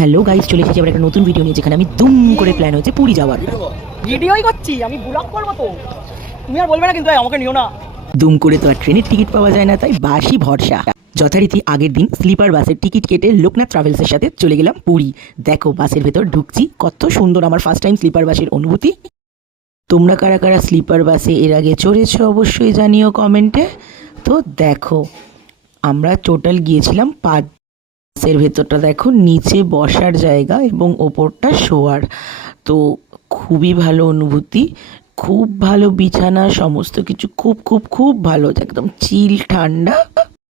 Hello guys, চলে এসেছি আবার একটা নতুন ভিডিও নিয়ে, যেখানে আমি দুম করে প্ল্যান হচ্ছে পুরী যাওয়ার। ভিডিওই করছি আমি, ব্লগ করবো তো, তুমি আর বলবে না কিন্তু আমাকে নিও না। দুম করে তো আর ট্রেনের টিকিট পাওয়া যায় না, তাই বাসি ভরসা। যথারীতি আগের দিন স্লিপার বাসের টিকিট কেটে লোকনাথ ট্রাভেলসের সাথে চলে গেলাম পুরী। দেখো বাসের ভেতর ঢুকছি, কত সুন্দর আমার ফার্স্ট টাইম স্লিপার বাসের অনুভূতি। তোমরা কারা কারা স্লিপার বাসে এর আগে চড়েছো অবশ্যই জানিও কমেন্টে। তো দেখো আমরা টোটাল গিয়েছিলাম 5। বাসের ভেতরটা দেখো, নিচে বসার জায়গা এবং ওপরটা শোয়ার। তো খুবই ভালো অনুভূতি, খুব ভালো বিছানা, সমস্ত কিছু খুব খুব খুব ভালো, একদম চিল ঠান্ডা।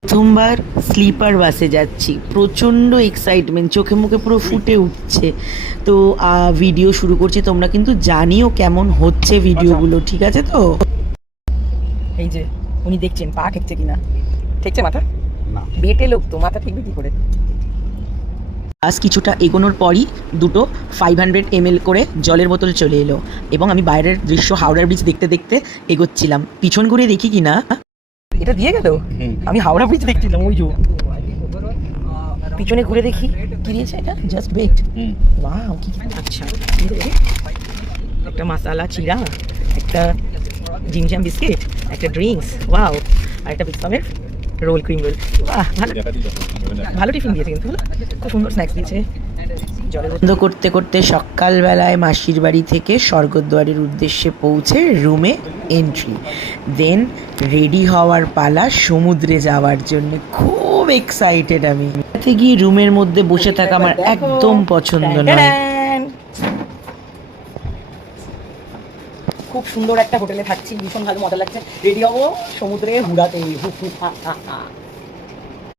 প্রথমবার স্লিপার বাসে যাচ্ছি, প্রচণ্ড এক্সাইটমেন্ট, চোখে মুখে পুরো ফুটে উঠছে। তো ভিডিও শুরু করছি, তোমরা কিন্তু জানিও কেমন হচ্ছে ভিডিওগুলো, ঠিক আছে? তো এই যে উনি দেখছেন পা ঠেকছে কিনা, ঠেকছে মাথা না, বেটে লোক তো, মাথা ঠেকবে কি করে। বাস কিছুটা এগোনোর পরই দুটো 500 ml করে জলের বোতল চলে এলো, এবং আমি বাইরের দৃশ্য হাওড়ার ব্রিজ দেখতে দেখতে এগোচ্ছিলাম। পিছন ঘুরে দেখি কি না এটা দিয়ে গেল, আমি হাওড়া ব্রিজ দেখছিলাম, ওই যে পিছনে ঘুরে দেখি কি দিয়েছে এটা, জাস্ট ওয়েট। ওয়াও কি আচ্ছা, একটা মশলা চিরা, একটা জিমজাম বিস্কিট, একটা ড্রিঙ্কস, ওয়াও, আর একটা বিস্কামের রোল, ক্রিম রোল। বাহ, ভালো ভালো টিফিন দিয়েছে, কিন্তু খুব সুন্দর স্ন্যাক্স দিয়েছে। বন্ধ করতে করতে সকালবেলায় মাসির বাড়ি থেকে স্বর্গদ্বারের উদ্দেশ্যে পৌঁছে রুমে এন্ট্রি, দেন রেডি হওয়ার পালা সমুদ্রে যাওয়ার জন্য। খুব এক্সাইটেড আমি। তাতে গিয়ে রুমের মধ্যে বসে থাকা আমার একদম পছন্দ নয়। খুব সুন্দর একটা হোটেলে থাকছি, ভীষণ ভালো মজা লাগছে। রেডি হবো সমুদ্রে হুড়াতে, হু হু হা হা হা।